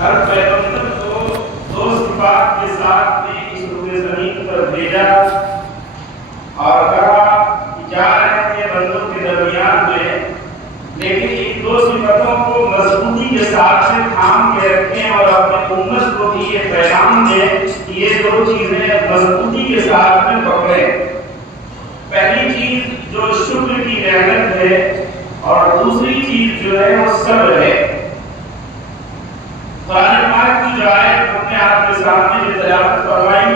ہر پیغمبر کو دو صفات کے ساتھ میں اس روئے زمین پر بھیجا اور کہا کہ جا رہے ہیں بندوں کے درمیان میں، لیکن ان دو صفتوں کو مضبوطی کے ساتھ سے تھام کے رکھیں اور اپنے امت کو بھی یہ پیغام دیں کہ یہ دو چیزیں مضبوطی کے ساتھ میں پکڑیں۔ پہلی چیز جو شکر کی نعمت ہے اور دوسری چیز جو ہے وہ صبر ہے۔ قرآن پاک کی جو آیت ہم نے آپ کے سامنے جو تلاوت فرمائی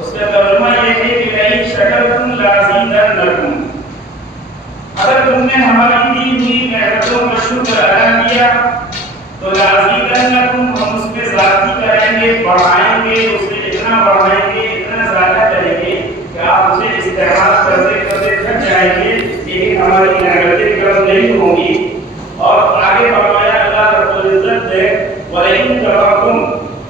اس کا ترجمہ یہ ہے کہ لئن شکرتم لازیدنکم، اگر تم نے ہماری دی ہوئی نعمتوں کا شکر ادا کیا تو لازیدنکم، ہم اس پہ زیادتی کریں گے، بڑھائیں گے، اس میں اتنا بڑھائیں گے، اتنا زیادہ کریں گے کہ آپ اسے استعمال کرتے کرتے تھک جائیں گے، لیکن ہماری نعمتیں کم نہیں ہوں گی۔ اور آگے فرمایا اللہ رب العزت نے وَلَئِن كَفَرْتُمْ،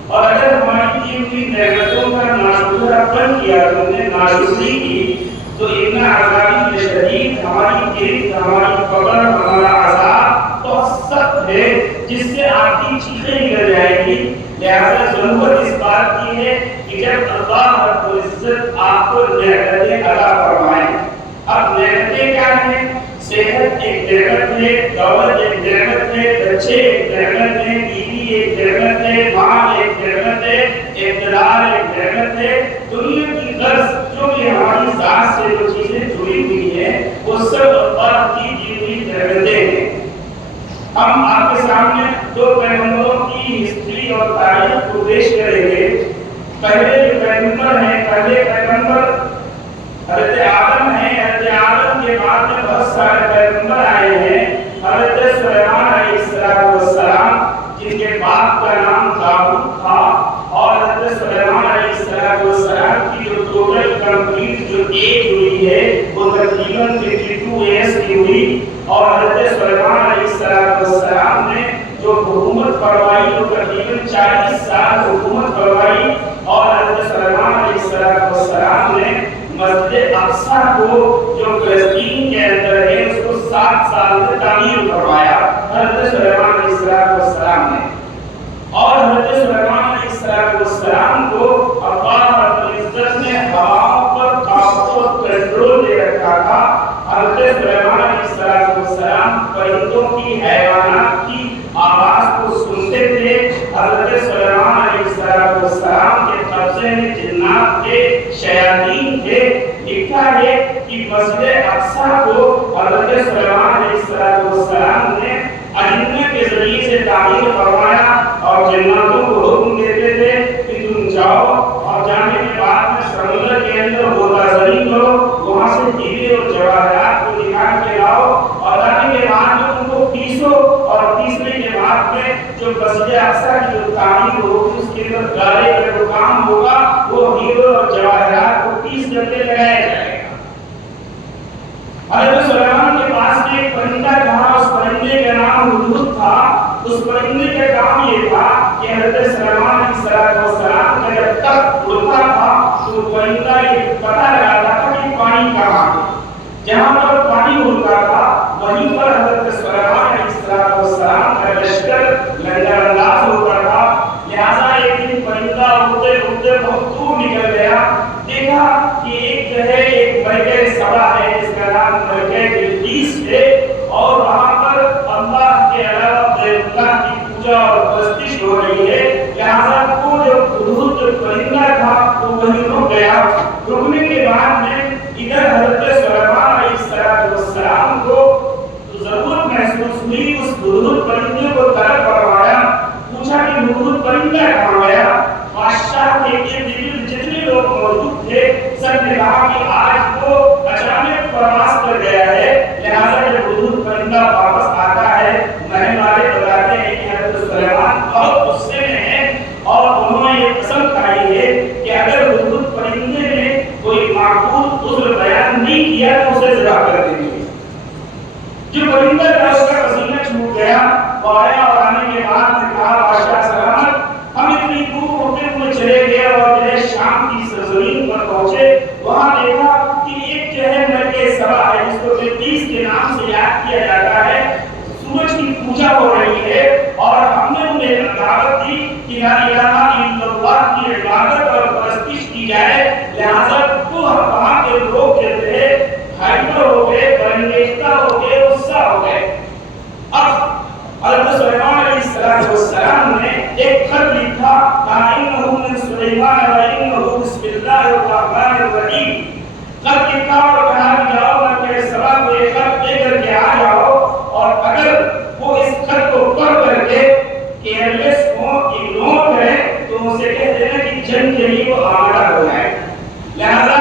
اور اگر ہماری دی ہوئی نعمتوں کا ناشکر کیا، تم نے ناشکری کی، تو اتنا عذابی شدید، ہماری گرفت، ہماری پکڑ، ہمارا عذاب بہت سخت ہے جس سے آپ کی چیخیں نکل جائیں گی۔ لہذا ضرورت اس بات کی ہے کہ جب اللہ رب العزت آپ کو نعمتیں عطا فرمائیں، اب نعمتیں کیا ہیں؟ صحت ایک نعمت ہے، دولت ایک نعمت ہے، بچے ایک نعمت ہے، بیوی ایک نعمت ہے، مال ایک نعمت ہے، اقتدار ایک نعمت ہے۔ دنیا کی غرض جو کہ ہماری ذات سے جو چیزیں جڑی ہوئی ہیں وہ سب اللہ کی دی ہوئی نعمتیں ہیں۔ ہم آپ کے سامنے دو پیغمبروں کی ہسٹری اور تاریخ کو پیش کریں گے۔ پہلے جو پیغمبر ہیں، پہلے پیغمبر حضرت آدم ہیں۔ حضرت آدم کے بعد میں بہت سارے پیغمبر آئے ہیں۔ حضرت سلیمان علیہ السلام جن کے باپ کا نام داؤد تھا، اور حضرت سلیمان علیہ السلام کی جو ٹوٹل کمپلیٹ جو ایج ہوئی ہے وہ تقریباً 52 ایئرس کی ہوئی، اور حضرت سلیمان علیہ السلام نے جو حکومت فرمائی وہ تقریباً 40 سال حکومت فرمائی، اور حضرت سلیمان علیہ السلام نے مسجد اقصی کو جو فلسطین کے اندر ہے اس کو 7 سال میں تعمیر فرمایا حضرت سلیمان علیہ السلام نے۔ اور حضرت سلیمان علیہ السلام کو اللہ رب العزت نے ہواؤں پر قابو اور کنٹرول دے رکھا تھا۔ حضرت سلیمان علیہ السلام پرندوں کی، حیوانات کی آواز کو سنتے تھے۔ حضرت سلیمان علیہ السلام کے قبضے میں جنات تھے، شیاطین تھے۔ لکھا ہے کہ مسجد اقصی کو حضرت سلیمان علیہ السلام نے اجنہ کے ذریعے سے تعمیر فرمایا، اور جناتوں کو حکم دیتے تھے کہ تم جاؤ، اور جانے کے بعد میں سمندر کے اندر غوطہ زنی کرو، وہاں سے ہیرے اور جواہرات کو نکال کے لاؤ، اور لانے کے بعد میں ان کو پیسو، اور پیسنے کے بعد میں جو مسجد اقصی کی جو تعمیر ہوگی اس کے اندر گارے کا جو کام ہوگا وہ ہیرے اور جواہرات کو پیس کر کے لگایا جائے گا۔ حضرت سلیمان کے پاس میں ایک پرندہ تھا، اس پرندے کا نام ہدہد تھا۔ اس پرندے کا کام یہ تھا کہ حضرت سلیمان علیہ السلام کا جب تک اڑتا تھا تو پرندہ یہ پتہ لگاتا تھا کہ پانی کہاں ہے۔ جہاں پر پانی اڑتا تھا وہیں پر حضرت سلیمان علیہ السلام کا لشکر لنگر انداز ہوتا تھا۔ لہٰذا ایک دن پرندہ اڑتے اڑتے بہت دور نکل گیا، دیکھا کہ ایک جو ہے ایک ملکہ سبا ہے جس کا نام ملکہ بلقیس ہے، اور وہاں پر اللہ کے علاوہ غیر اللہ کی پوجا اور پرستش ہو رہی ہے۔ لہٰذا وہ جو ہدہد جو پرندہ تھا وہ وہیں رک گیا۔ رکنے کے بعد میں ادھر حضرت سلیمان علیہ السلام کو ضرورت محسوس ہوئی، اس ہدہد پرندے کو طلب فرمایا، پوچھا کہ ہدہد پرندہ کہاں گیا؟ بادشاہ کے ارد جتنے لوگ موجود تھے سب نے کہا کہ آج وہ اچانک پرواز کر گیا ہے۔ لہٰذا جب ہدہد پرندہ واپس آتا ہے محل والے بتاتے ہیں کہ حضرت سلیمان بہت غصے میں ہیں، اور انہوں نے یہ قسم کھائی ہے کہ اگر ہدہد پرندے نے کوئی معقول عذر بیان نہیں کیا تو اسے ذبح کر دیں گے۔ جو پرندہ تھا اس کا پسینہ چھوٹ گیا، وہ آیا اور آنے کے بعد نے کہا بادشاہ سلامت، ہم اتنی دور ہوتے ہوئے چلے گئے اور جو ہے شام کی سرزمین پر پہنچے، وہاں دیکھا کہ ایک جو ہے ملکہ سبا ہے جس کو بلقیس کے نام سے یاد کیا جاتا ہے، سورج کی پوجا ہو رہی ہے، اور ہم نے انہیں دعوت حضرت سلیمان علیہ السلام نے ایک خط لکھا، انہ من سلیمان و انہ بسم اللہ الرحمن الرحیم، خط لکھا اور کہا کہ جاؤ ملکہ سبا کو ایک خط لے کر کے آ جاؤ، اور اگر وہ اس خط کو پڑھ کر کے کیئرلیس کو اگنور کرے تو اسے کہہ دینا کہ جنگ کے لیے وہ آمادہ ہو جائے۔ لہذا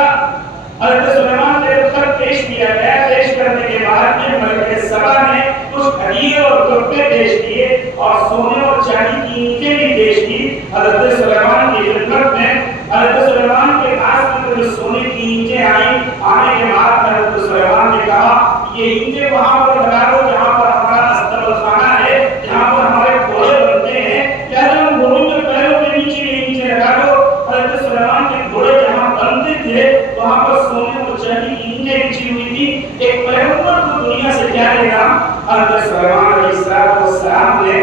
حضرت سلیمان نے خط پیش کیا گیا، پیش کرنے کے بعد میں ملکہ سبا نے کچھ ہدیے اور تحفے پیش کیے اور سونے اور چاندی کی اینٹیں بھی پیش کی حضرت سلیمان کی خدمت میں۔ حضرت سلیمان کے پاس میں جو سونے کی اینٹیں آئیں، آنے کے بعد حضرت سلیمان نے کہا یہ اینٹیں وہاں پر لگا دو جہاں پر ہمارا استقبال خانہ ہے، جہاں پر ہمارے گھوڑے بنتے ہیں، لہذا ان گھوڑوں کے پیروں کے نیچے یہ اینٹیں لگا دو۔ حضرت سلیمان کے گھوڑے جہاں بنتے تھے وہاں پر سونے اور چاندی کی اینٹیں بچھی ہوئی تھی۔ ایک پیغمبر کو دنیا سے کیا لینا؟ حضرت سلیمان علیہ السلام نے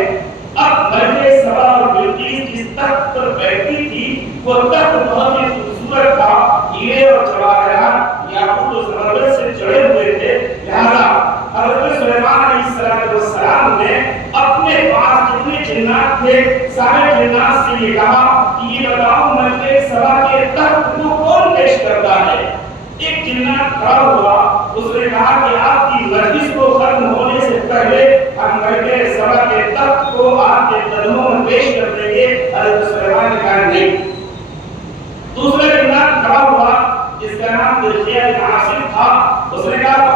اب ملکہ سبا اور بلقیس جس تخت پر بیٹھی تھی وہ تخت بہت ہی خوبصورت تھا، ہیرے اور جواہرات یاقوت و زمرد سے جڑے ہوئے تھے۔ لہذا حضرت سلیمان علیہ السلام نے اپنے پاس جتنے جنات تھے سارے جنات سے یہ کہا کہ یہ بتاؤ ملکہ سبا کے تخت کو کون پیش کرتا ہے؟ ایک جنات کھڑا ہوا، اس نے کہا کہ آپ کی مجلس کو ختم ہونے سے پہلے ہم ملکہ سبا کے تخت کو آپ کے قدموں میں پیش کر دیں گے۔ حضرت سلیمان نے کہا نہیں۔ دوسرا جنات کھڑا ہوا جس کا نام دلخیہ بن عاصم تھا، اس نے کہا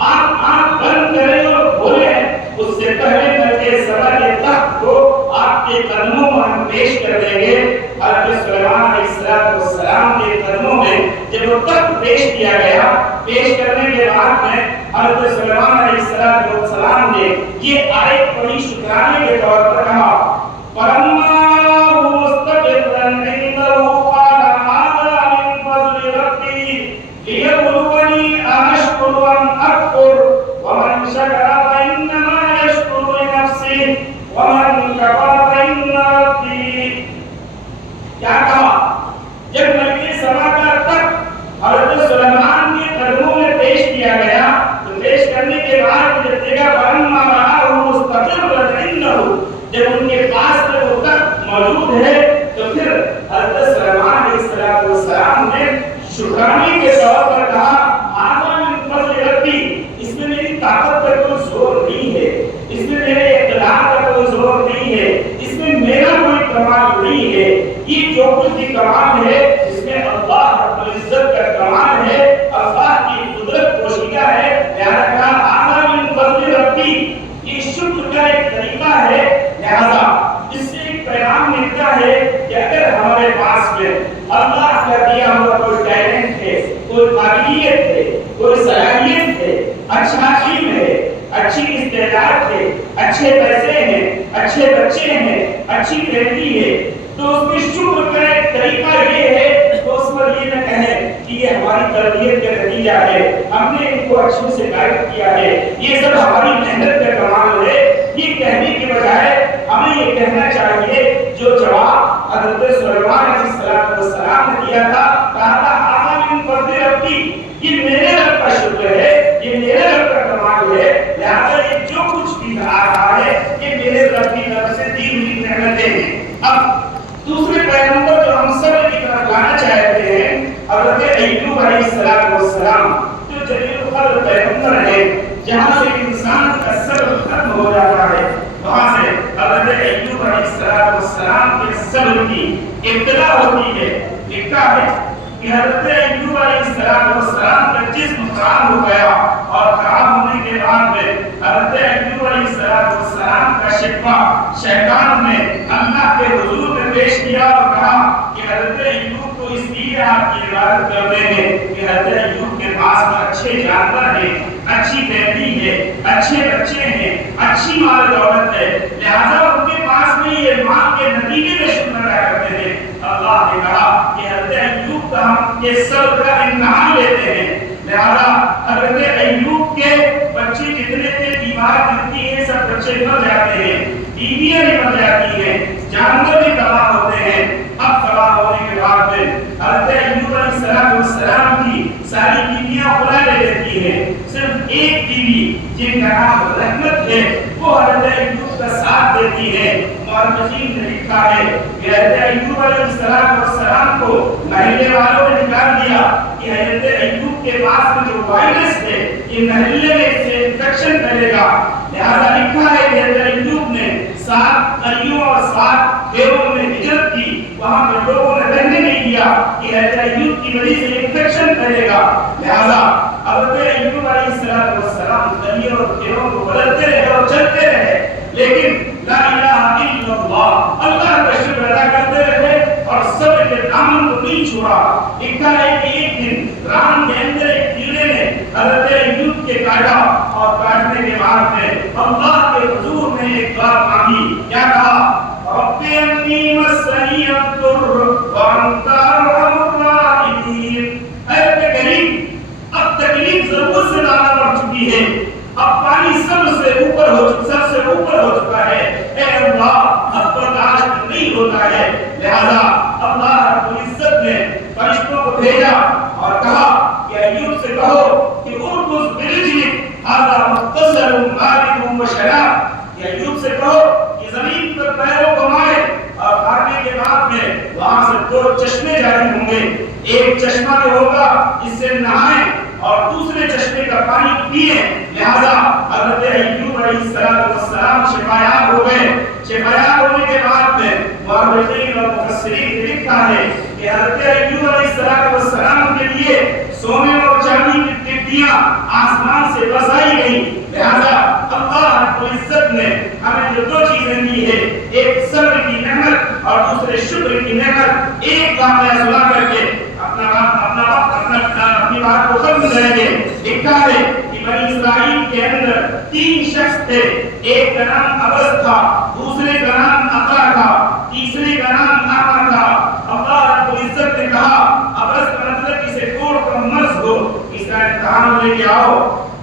آپ بند کریں اور بولیں اس سے پہلے ملکہ سبا کے تخت کو آپ کے قدموں میں ہم پیش کر دیں گے۔ حضرت سلیمان علیہ السلام کے قدموں میں جب وہ تخت پیش کیا گیا، پیش کرنے کے بعد میں حضرت سلیمان علیہ السلام نے یہ آیت پڑھی شکرانے کے طور پر کہا، فَلَمَّا مُسْتَقِرًا عِندَهُ قَالَ هَذَا مِن فَضْلِ رَبِّي لِيَبْلُوَنِي أَأَشْكُرُ أَمْ أَكْفُرُ وَمَنْ شَكَرَ فَإِنَّمَا يَشْكُرُ لِنَفْسِهِ وَمَنْ كَفَرَ فَإِنَّ رَبِّي۔ کیا کہا؟ جب ملکہ سبا کا تخت حضرت سلیمان کے قدموں میں پیش کیا گیا تو پیش کرنے کے بعد جب دیکھا فَلَمَّا رَآهُ مُسْتَقِرًا عِندَهُ، جب ان کے پاس میں وہ تخت موجود ہے تو پھر حضرت سلیمان علیہ السلام نے شکرانے کے طور پر کہا هَذَا مِن فَضْلِ رَبِّي، اس میں میری طاقت کا کوئی زور نہیں ہے، اس میں میرے اقتدار کا کوئی زور نہیں ہے، اس میں میرا کوئی کمال نہیں ہے، یہ جو کچھ بھی کمال ہے اس میں اللہ رب العزت کا کمال ہے، اللہ کی قدرت پوشیدہ ہے۔ لہذا کہا هَذَا مِن فَضْلِ رَبِّي، یہ شکر کا ایک طریقہ ہے۔ لہذا اس سے ایک پیغام ملتا ہے کہ اگر ہمارے پاس میں اللہ کا دیا ہوا کوئی ٹیلنٹ ہے، کوئی قابلیت ہے، کوئی صلاحیت ہے، اچھا علم ہے، اچھی استعداد ہے، اچھے پیسے ہیں، اچھے بچے ہیں، اچھی فیملی ہے، تو اس میں شکر کا ایک طریقہ یہ ہے تو اس پر یہ نہ کہیں کہ یہ ہماری تربیت کا نتیجہ ہے، ہم نے ان کو اچھے سے گائیڈ کیا ہے، یہ سب ہماری محنت کا کمال ہے۔ یہ کہنے کے بجائے ہمیں یہ کہنا چاہیے جو جواب حضرت سلیمان علیہ السلام نے دیا تھا، کہا تھا هَذَا مِن فَضْلِ رَبِّي، یہ میرے رب کا شکر ہے، یہ میرے رب کا کمال ہے، لہذا یہ جو کچھ بھی آ رہا ہے یہ میرے رب کی طرف سے دی ہوئی نعمتیں ہیں۔ اب دوسرے پیغمبر جو ہم سب کی طرف لانا چاہتے ہیں حضرت ایوب علیہ السلام، جو جلیل القدر پیغمبر ہے، جہاں سے انسان کا صبر ختم ہو جاتا ہے، وہاں سے حضرت ایوب علیہ السلام کے صبر کی ابتدا ہوتی ہے۔ لکھا ہے کہ حضرت ایوب علیہ السلام کا جسم خراب ہو گیا اور خراب ہونے کے بعد میں حضرت ایوب علیہ السلام کا شکوہ شیطان نے اللہ کے حضور میں پیش کیا اور کہا کہ حضرت ایوب کو اس لیے آپ کی عبادت کرتے ہیں کہ حضرت ایوب کے پاس میں اچھے جانور ہیں، اچھی فیملی ہے، اچھے بچے ہیں، اچھی مال دولت ہے، لہذا ان کے پاس میں یہ مال کے نتیجے میں شکر ادا کرتے ہیں۔ اللہ نے کہا کہ حضرت ایوب کا ہم یہ صبر کا امتحان لیتے ہیں، لہذا حضرت ایوب کے بچے جتنے تھے بیمار گرتی ہیں، سب بچے مر جاتے ہیں، بیویاں بھی مر جاتی ہیں، جانور بھی تباہ ہوتے ہیں۔ اب تباہ ہونے کے بعد میں حضرت ایوب علیہ السلام کی ساری بیویاں خدا لے لیتی ہیں، صرف ایک بیوی جن کا نام رحمت ہے وہ حضرت ایوب کا ساتھ دیتی ہیں۔ مورخین نے لکھا ہے کہ حضرت ایوب علیہ السلام کو محلے والوں نے نکال دیا کہ حضرت ایوب کے پاس میں جو وائرس ہے یہ محلے میں سے انفیکشن پھیلے گا، لہذا لکھا ہے کہ حضرت ایوب نے 7 قریوں اور 7 دیروں میں ہجرت کی، وہاں پہ لوگوں نے رہنے نہیں دیا کہ حضرت ایوب کی وجہ سے انفیکشن پھیلے گا، لہذا حضرت ایوب علیہ السلام قریوں اور دیروں کو بدلتے رہے اور چلتے رہے، لیکن لا الہ الا اللہ اللہ کا شکر ادا کرتے رہے اور صبر کے دامن کو نہیں چھوڑا۔ لکھا ہے کہ ایک دن رام کے اندر ایک کیڑے نے حضرت ایوب کے کاٹا اور کاٹنے کے بعد میں اللہ کے حضور نے ایک بات مانگی، کیا کہا؟ رب انی مسنی الضر وانت ارحم الراحمین۔ اے کریم، اب تکلیف ضرورت سے زیادہ بڑھ چکی ہے، اب پانی سب سے اوپر ہو چکا ہے، اے اللہ اب برداشت نہیں ہوتا ہے، لہذا اللہ رب العزت نے فرشتوں کو بھیجا اور کہا کہ ایوب سے کہو کہ ارقص برجلک ھذا مغتسل بارد وشراب، کہ ایوب سے کہو کہ زمین پر پیروں کو مارے اور مارنے کے بعد میں وہاں سے 2 چشمے جاری ہوں گے، ایک چشمہ جو ہوگا اس سے نہائیں اور دوسرے چشمے کا پانی پیئیں، لہذا حضرت ایوب علیہ السلام شفایاب ہو گئے۔ شفایاب ہونے کے بعد میں مورخین اور مفسرین نے لکھا ہے کہ حضرت ایوب علیہ السلام کے لیے سونے اور چاندی کی ٹٹیاں آسمان سے برسائی گئی، لہذا اللہ رب العزت نے ہمیں جو 2 چیزیں دی ہے، ایک صبر کی نعمت اور دوسرے شکر کی نعمت، ایک واقعہ سنا کر کے اپنی بات کو ختم کریں گے۔ لکھا ہے کہ بنی اسرائیل کے اندر 3 شخص تھے، ایک کا نام ابس تھا، دوسرے کا نام اقرا تھا، تیسرے کا نام نعمہ تھا۔ اللہ رب العزت نے کہا ابس کا مطلب اسے توڑ کر مرض ہو، اس کا امتحان لے کے آؤ،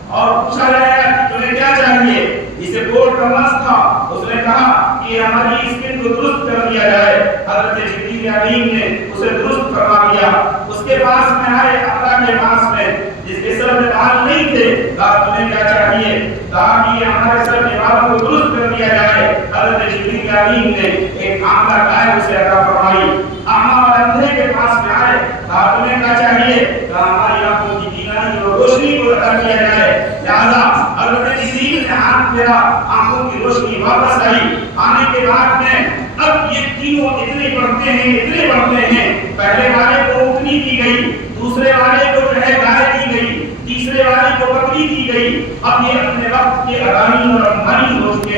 اور پوچھا جائے گا کہ تمہیں کیا چاہیے؟ اسے توڑ کر مرض تھا، اس نے کہا کہ ہماری اسکن کو درست کر دیا جائے، حضرت جبریل امین نے اسے درست کروا دیا۔ اس کے پاس میں آئے اقرا کے پاس میں، جس کے سر میں بال نہیں تھے، کہا تمہیں کیا چاہیے؟ کہا کہ ہمارے سر کے بالوں کو درست کر دیا جائے، حضرت جبریل امین نے ایک عاملہ گائے اسے عطا فرمائی۔ اعمى اور اندھے کے پاس میں آئے، کہا تمہیں کیا چاہیے؟ کہا ہماری آنکھوں کی بینائی اور روشنی کو عطا کیا جائے، لہذا حضرت جبریل نے ہاتھ پھیرا، آنکھوں کی روشنی واپس آئی۔ آنے کے بعد میں اب یہ تینوں اتنے بڑھتے ہیں، پہلے والے کو اونٹنی دی گئی، دوسرے والے کو جو ہے گائے دی گئی، تیسرے والے کو بکری دی گئی، اب یہ اپنے وقت کے اغانی اور امانی ہو چکے